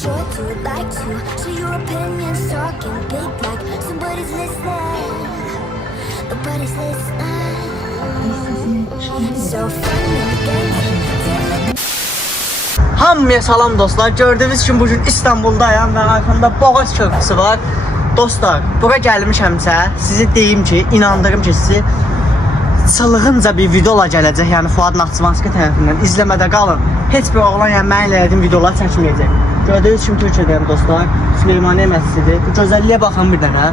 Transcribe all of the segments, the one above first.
sure to like you. So your opinions talking big like somebody's listening. Nobody's listening. So fun and games. Hamıya salam dostlar. Gördüğünüz kimi bugün İstanbuldayım və arxamda Boğaz Köprüsü var. Dostlar, bura gəlmişəmsə, sizi deyim ki, inandırım ki, sizi çılğınca bir videola gələcək. Yəni Fuad Naxçıvanski tərəfindən izləmədə qalın. Heç bir oğlan yəni mən elədiyim videolar çəkməyəcək. Gördüyünüz kimi Türkiyədəyim dostlar. Süleymaniye məscididir. Bu gözəlliyə baxın bir dənə.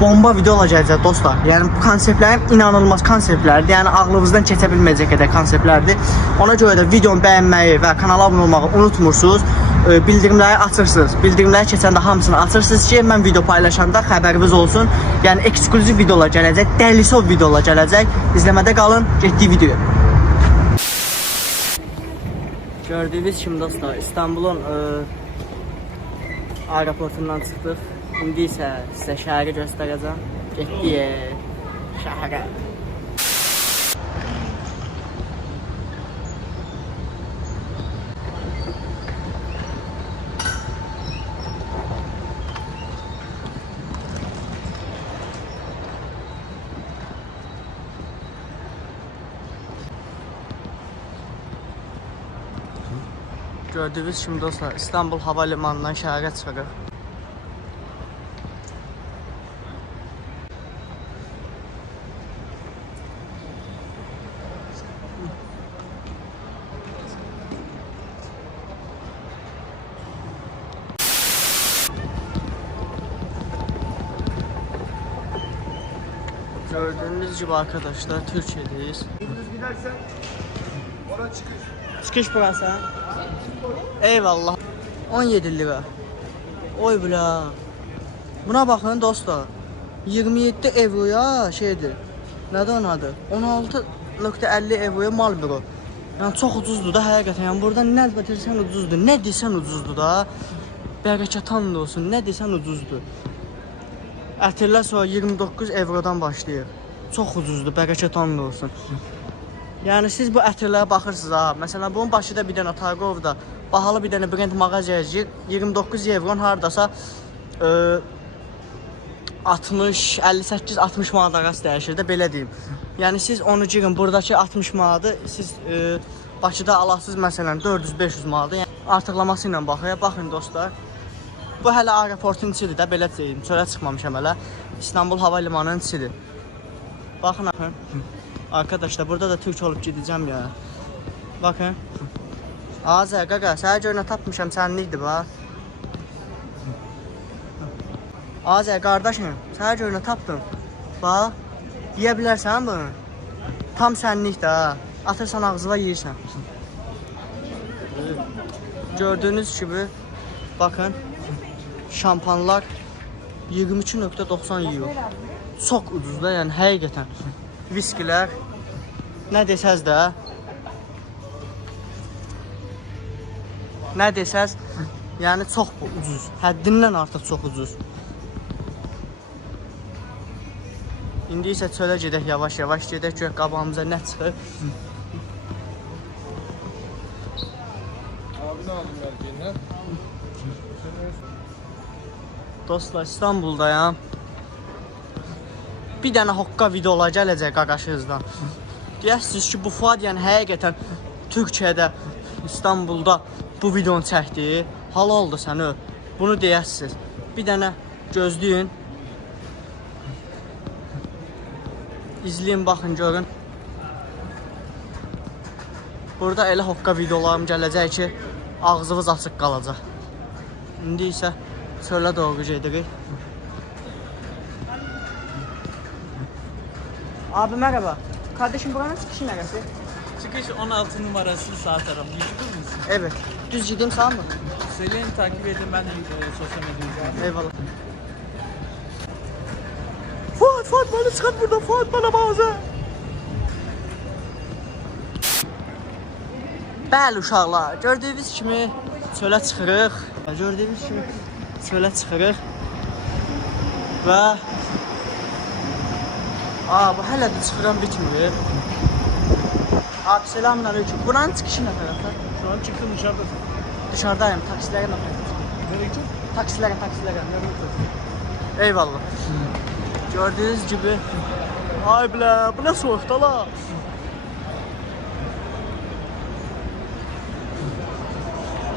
Bomba videola gələcək dostlar. Yəni bu konseptlərim inanılmaz konseptlərdir. Yəni ağlınızdan keçə bilməyəcək qədər konseptlərdir. Ona görə də videonu bəyənməyi və kanala abunə olmağı unutmursunuz. Bildirimləri açırsınız. Bildirimləri keçəndə hamısını açırsınız ki, mən video paylaşanda xəbəriniz olsun. Yəni ekskluziv videolar gələcək, dəlisov videolar gələcək. İzləmədə qalın, getdik videoya. Gördüyünüz kimi dostlar, İstanbulun aeroportundan çıxdıq. İndi isə sizə şəhəri göstərəcəm. Getdik şəhərə. Gördüyünüz kimi dostlar, İstanbul Hava Limanından şəhərə çıxırıq. Gördüğünüz gibi arkadaşlar, Türkiye'deyiz. Düz gidersen oraya çıkış. Çıkış burası. Eyvallah. 17 lira. Oy bula. Buna bakın dostlar. 27 euroya şeydir. Nədir onun adı? 16.50 euroya Marlboro. Yəni çox ucuzdur da həqiqətən. Yəni burada nə desən ucuzdur, nə desən ucuzdur da. Bərəkət and olsun, nə desən ucuzdur. Ətirlər sonra 29 eurodan başlayır. Çox ucuzdur, bərəkət and olsun. Yəni siz bu ətirlərə baxırsınız ha. Məsələn bunun başında bir dənə Targovda bahalı bir dənə brend mağazaya girir. 29 evron hardasa 60, 58, 60 manat arası dəyişir də belə deyim. Yəni siz onu girin, buradakı 60 manatı siz Bakıda alasınız məsələn 400-500 manatı. Yəni artıqlaması ilə baxın dostlar. Bu hələ aeroportun içidir də belə deyim. Çölə çıxmamışam hələ. İstanbul Hava Limanının içidir. Baxın. Arkadaşlar burada da Türk olup gideceğim ya. Bakın. Azər qaqa, sənə görə tapmışam, sənlikdir bax. Azər qardaşım, sənə görə tapdım. Bax, yeyə bilərsən bunu. Tam sənlikdir ha. Atırsan ağzına yeyirsən. Gördüğünüz gibi bakın. Şampanlar 22.90 euro. Çox ucuz da, yəni həqiqətən. Viskilər nə desəz də yəni çox ucuz, həddindən artıq çox ucuz. İndi isə çölə gedək, yavaş-yavaş gedək, görək qabağımıza nə çıxır. Abini aldım belki. Dostlar, İstanbuldayam. Bir dənə hoqqa videolar gələcək qaqaşınızdan. Deyəsiniz ki, bu Fuad yəni həqiqətən Türkiyədə, İstanbulda bu videonu çəkdi. Halaldır sənə. Bunu deyəsiniz. Bir dənə gözləyin. İzləyin, baxın, görün. Burada elə hoqqa videolarım gələcək ki, ağzınız açıq qalacaq. İndi isə çölə doğru gedirik. Abi merhaba. Kardeşim buranın çıkışı neresi? Çıkış 16 numarası sağ taraf. Yüzülür müsün? Evet. Düz gideyim sağ mı? Söyleyin, takip edin, ben de sosyal medyayı. Eyvallah. Fuat bana çıkart buradan. Fuat bana bağıza. Bəli uşaqlar, gördüyünüz kimi çölə çıxırıq. Və bu hələ də çıxıram bitmir. Abi selamünaleyküm. Buranın çıxışı nə tərəfdə? Şu an çıktım dışarıda. Dışarıdayım, taksilərə baxıyorum. Nereye gideceksin? Taksilere. Eyvallah. Gördüğünüz gibi. Ay bile, bu ne soğukta la?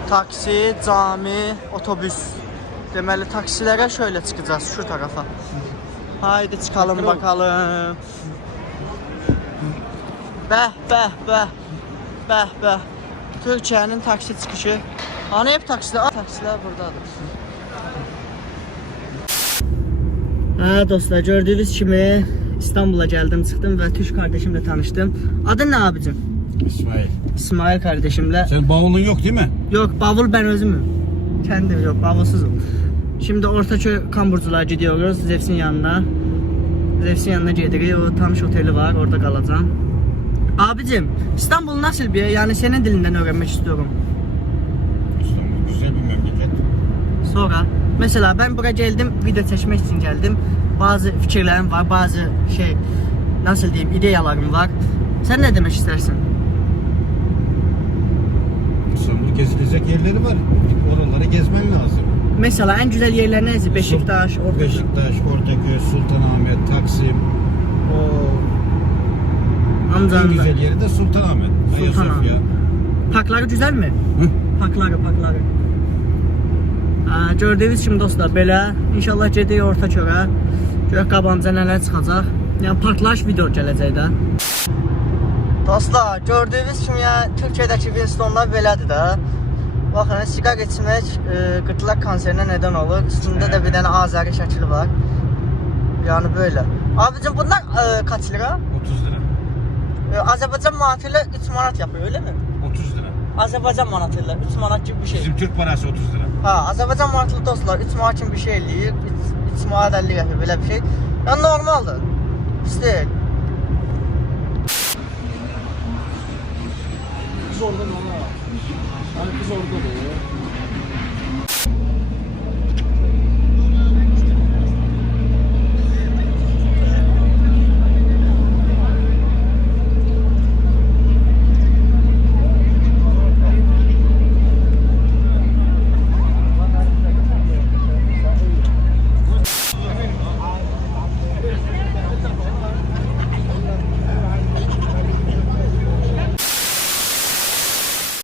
Taksi, cami, otobüs. Deməli taksilere şöyle çıkacağız şu tarafa. Haydi çıkalım bakalım. Bəh. Türkiye'nin taksi çıkışı. Hani hep taksiler? Taksiler buradadır. Ha dostlar, gördüğünüz kimi İstanbul'a geldim, çıktım ve Türk kardeşimle tanıştım. Adın ne abicim? İsmail. İsmail kardeşimle. Senin bavulun yok değil mi? Yok, bavul ben özümüm. Kendim yok, bavulsuzum. Şimdi Ortaköy kamburcular gidiyoruz Zevs'in yanına. Zevs'in yanına gidiyoruz. O tanış oteli var, orada kalacağım. Abicim, İstanbul nasıl bir yer? Yani senin dilinden öğrenmek istiyorum. İstanbul güzel bir memleket. Sonra mesela ben buraya geldim, video çekmek için geldim. Bazı fikirlerim var, bazı nasıl diyeyim, ideyalarım var. Sen ne demek istersin? İstanbul gezilecek yerleri var. Oraları gezmen lazım. Mesela en güzel yerler neresi? Beşiktaş, Ortaköy. Beşiktaş, Ortaköy, Sultanahmet, Taksim. En Amcanın güzel yeri de Sultanahmet. Sultanahmet. Ayasofya. Parkları güzel mi? Hı? Parkları. Gördüğünüz kimi dostlar, belə inşallah gedirik Ortaköy'ə. Görək qabağımıza nələr çıxacaq. Yəni parklar video gələcək də. Dostlar, gördüğünüz kimi ya Türkiye'deki Winstonlar belədir də. Baxın, siqar içmək qırtlaq kanserinə neden olur. Üstündə də bir dənə Azəri şəkli var. Yani böyle. Abicim bunlar kaç lira? 30 lira. Azerbaycan manatıyla 3 manat yapıyor, öyle mi? 30 lira. Azerbaycan manatıyla 3 manat gibi bir şey. Bizim Türk parası 30 lira. Ha, Azerbaycan manatlı dostlar 3 manat kimi bir şey eləyir. 3 manat 50 yapıyor, böyle bir şey. Yani normaldir. Pis deyil. Kız orada mı? Hani kız orada da ya.